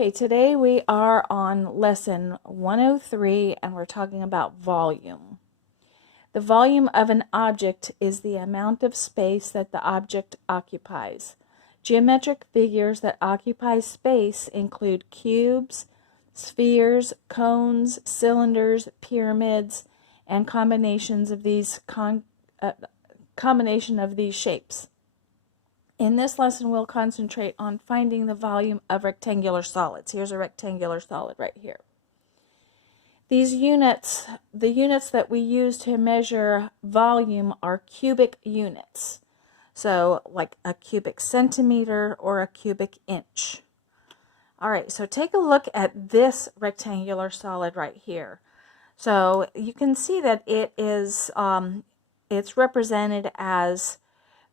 Okay, today we are on lesson 103 and we're talking about volume. The volume of an object is the amount of space that the object occupies. Geometric figures that occupy space include cubes, spheres, cones, cylinders, pyramids, and combinations of these shapes. In this lesson, we'll concentrate on finding the volume of rectangular solids. Here's a rectangular solid right here. These units, the units that we use to measure volume, are cubic units. So like a cubic centimeter or a cubic inch. All right, so take a look at this rectangular solid right here. So you can see that it is, it's represented as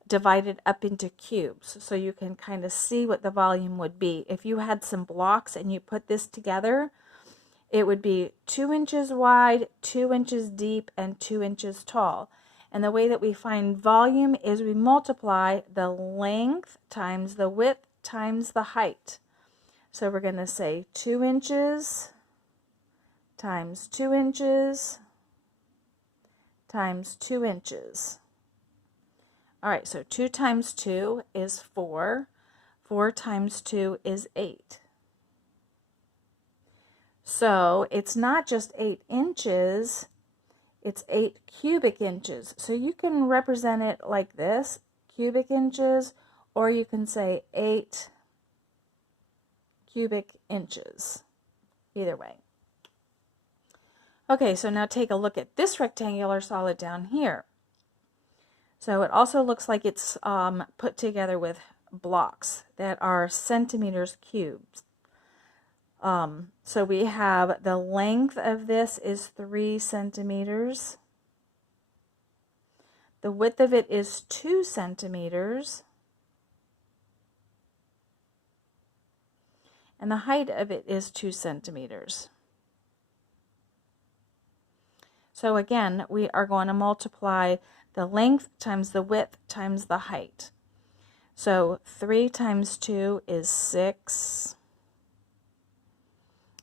divided up into cubes, so you can kind of see what the volume would be. If you had some blocks and you put this together, it would be 2 inches wide, 2 inches deep, and 2 inches tall. And the way that we find volume is we multiply the length times the width times the height. So we're going to say 2 inches times 2 inches times 2 inches. All right, so 2 times 2 is 4. 4 times 2 is 8. So it's not just 8 inches, it's 8 cubic inches. So you can represent it like this, cubic inches, or you can say 8 cubic inches. Either way. Okay, so now take a look at this rectangular solid down here. So it also looks like it's put together with blocks that are centimeters cubed. So we have the length of this is 3 centimeters. The width of it is 2 centimeters. And the height of it is 2 centimeters. So again, we are going to multiply the length times the width times the height. So 3 times 2 is 6.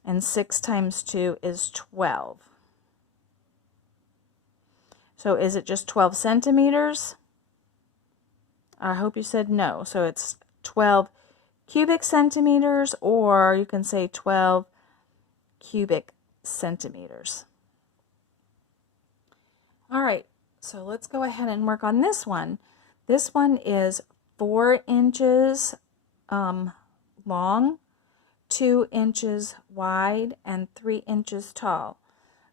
And 6 times 2 is 12. So is it just 12 centimeters? I hope you said no. So it's 12 cubic centimeters, or you can say 12 cubic centimeters. All right. So let's go ahead and work on this one. This one is 4 inches long, 2 inches wide, and 3 inches tall.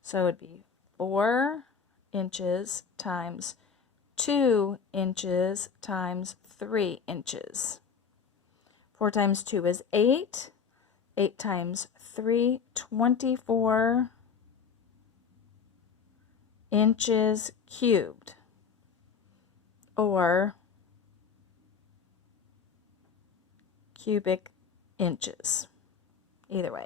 So it would be 4 inches times 2 inches times 3 inches. 4 times 2 is 8. 8 times 3, 24 inches cubed, or cubic inches. Either way.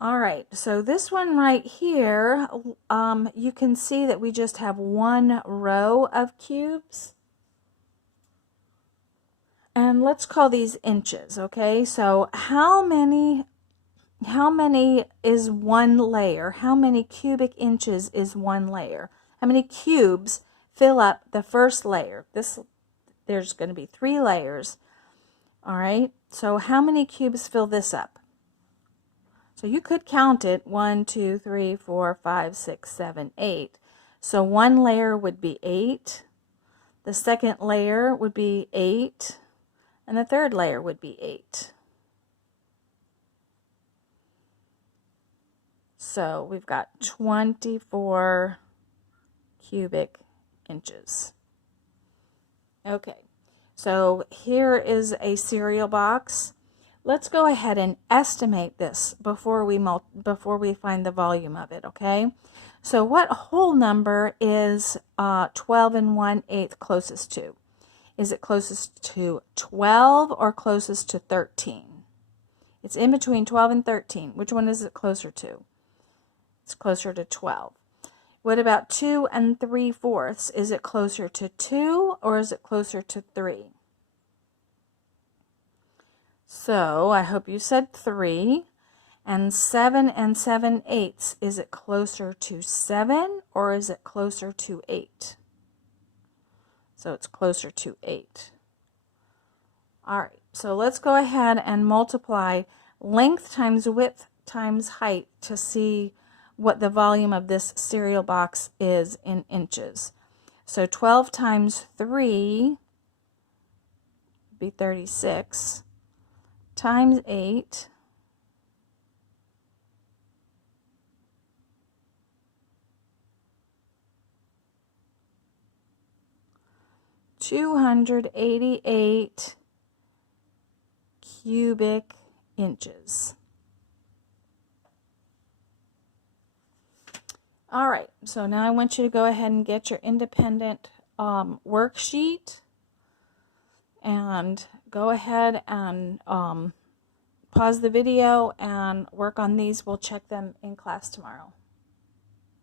All right, so this one right here, you can see that we just have one row of cubes. And let's call these inches, okay? So how many is one layer? How many cubic inches is one layer? How many cubes fill up the first layer? There's going to be 3 layers. All right, so how many cubes fill this up? So you could count it, 1, 2, 3, 4, 5, 6, 7, 8. So one layer would be 8. The second layer would be 8. And the third layer would be 8. So we've got 24 cubic inches. Okay, so here is a cereal box. Let's go ahead and estimate this before we find the volume of it, okay? So what whole number is 12 and 1/8 closest to? Is it closest to 12 or closest to 13? It's in between 12 and 13. Which one is it closer to? It's closer to 12. What about 2 and 3/4? Is it closer to 2 or is it closer to 3? So I hope you said 3. And 7 and 7/8, is it closer to 7 or is it closer to 8? So it's closer to 8. All right, so let's go ahead and multiply length times width times height to see what the volume of this cereal box is in inches. So 12 times 3 would be 36, times 8, (288 cubic inches). All right, so now I want you to go ahead and get your independent worksheet and go ahead and pause the video and work on these. We'll check them in class tomorrow.